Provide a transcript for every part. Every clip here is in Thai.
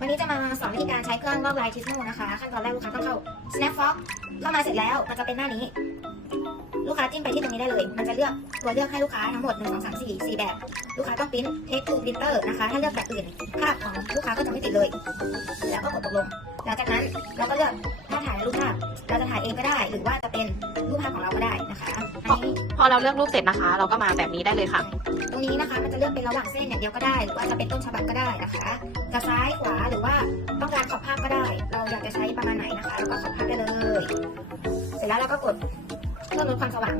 วันนี้จะมาสอนวิธีการใช้เครื่องลอกลายทิสโมนะคะ ขั้นตอนแรกลูกค้าต้องเข้า Snapfox เข้ามาเสร็จแล้วมันจะเป็นหน้านี้ ลูกค้าจิ้มไปที่ตรงนี้ได้เลย มันจะเลือกตัวเลือกให้ลูกค้าทั้งหมด 1 2 3 4 4 แบบ ลูกค้าต้องปริ้น Take to Printer นะคะ ถ้าเลือกแบบอื่น ภาพของลูกค้าก็จะไม่ติดเลย แล้วก็กดตกลง หลังจากนั้นเราก็เลือกถ้าถ่ายรูปภาพ เราจะถ่ายเองก็ได้ หรือว่าจะเป็นรูปภาพของเราก็ได้นะคะอันนี้พอเราเลือกรูปเสร็จนะคะ เราก็มาแบบนี้ได้เลยค่ะ ตรงนี้นะคะ มันจะเลือกเป็นระหว่างเส้นอย่างเดียวก็ได้ หรือว่าจะเป็นต้นฉบับก็ได้นะคะจะซ้ายขวาหรื อว่าต้องการขอบภาพก็ได้ เราอยากจะใช้ประมาณไหนนะคะ แล้วก็ขอบภาพได้เลย เสร็จแล้วเราก็กดเพิ่มลดความสว่าง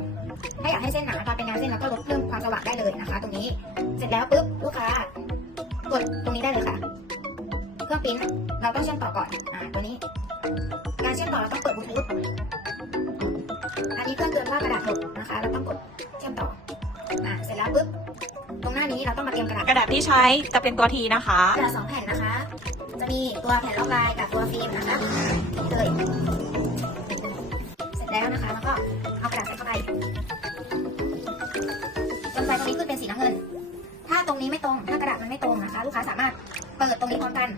ถ้าอยากให้เส้นหนาตอนเป็นงานเส้นเราก็ลดเพิ่มความสว่างได้เลยนะคะ ตรงนี้ เสร็จแล้วปุ๊บลูกค้ากดตรงนี้ได้เลยค่ะ เครื่องปริ้นเราต้องเชื่อมต่อก่อน อ่า ตัวนี้ การเชื่อมต่อเราต้องเปิดบลูทูธอันนี้เครื่องเตือนว่ากระดาษหกนะคะ เราต้องกดเชื่อมต่อ อ่า เสร็จแล้วปุ๊บ ตรงหน้านี้เราต้องมาเตรียมกระดาษ กระดาษที่ใช้จะเป็นตัวทีนะคะ กระดาษสองแผ่นนะคะจะ มีตัวแผ่นลอกลายกับตัวฟิล์มนะคะเลยเสร็จแล้วนะคะ แล้วก็เอากระดาษใส่เข้าไปจนไฟตรงนี้ขึ้นเป็นสีน้ำเงิน ถ้าตรงนี้ไม่ตรง ถ้ากระดาษมันไม่ตรงนะคะ ลูกค้าสามารถเปิดตรงนี้พร้อมกัน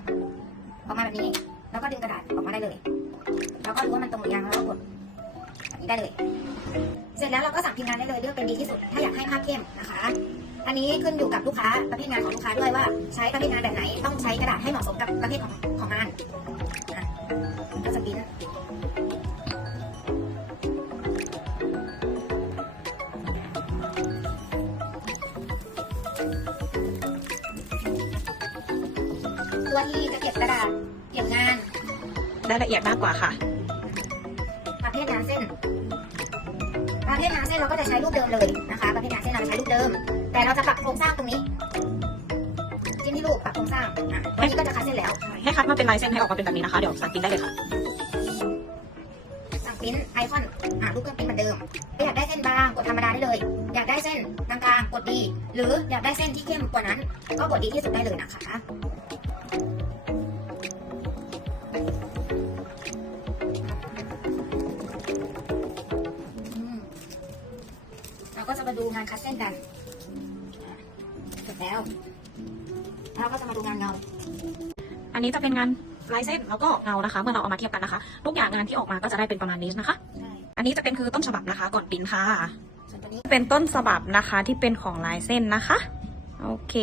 ออกมาแบบนี้ แล้วก็ดึงกระดาษออกมาได้เลย แล้วก็ดูว่ามันตรงหรือยังแล้วก็กดแบบนี้ได้เลย เสร็จแล้วเราก็สั่งพิมพ์งานได้เลยเลือกเป็นดีที่สุด ถ้าอยากให้ภาพเข้มนะคะ อันนี้ขึ้นอยู่กับลูกค้าประเภทงานของลูกค้าด้วยว่า ใช้ประเภทงานแบบไหน ต้องใช้กระดาษให้เหมาะสมกับประเภทของของงานอะก็จะปริ้นตัวที่จะเก็บกระดาษเก็บงานได้ละเอียดมากกว่าค่ะ ประเภทงานเส้น ประเภทงานเส้นเราก็จะใช้รูปเดิมเลยนะคะ ประเภทงานเส้นเราจะใช้รูปเดิม แต่เราจะปรับโครงสร้างตรงนี้จิ้มที่รูปปรับโครงสร้างอะตัวนี้ก็จะคัดเส้นแล้ว ให้คัดมาเป็นลายเส้นให้ออกมาเป็นแบบนี้นะคะ เดี๋ยวสั่งกินได้เลยค่ะ สั่งปริ้นไอคอนอะรูปเครื่องปริ้นเหมือนเดิมถ้าอยากได้เส้นบางกดธรรมดาได้เลย อยากได้เส้นกลางๆกดดี หรืออยากได้เส้นที่เข้มกว่านั้น ก็กดดีที่สุดได้เลยนะคะ เราก็จะมาดูงานคัดเส้นกันอะเสร็จแล้วแล้วเราก็จะมาดูงานเงา อันนี้จะเป็นงานลายเส้นแล้วก็เงานะคะ เมื่อเราเอามาเทียบกันนะคะทุกอย่างงานที่ออกมาก็จะได้เป็นประมาณนี้นะคะใช่อันนี้จะเป็นคือต้นฉบับนะคะ ก่อนปริ้นค่ะส่วนตัวนี้เป็นต้นฉบับนะคะที่เป็นของลายเส้นนะคะ โอเค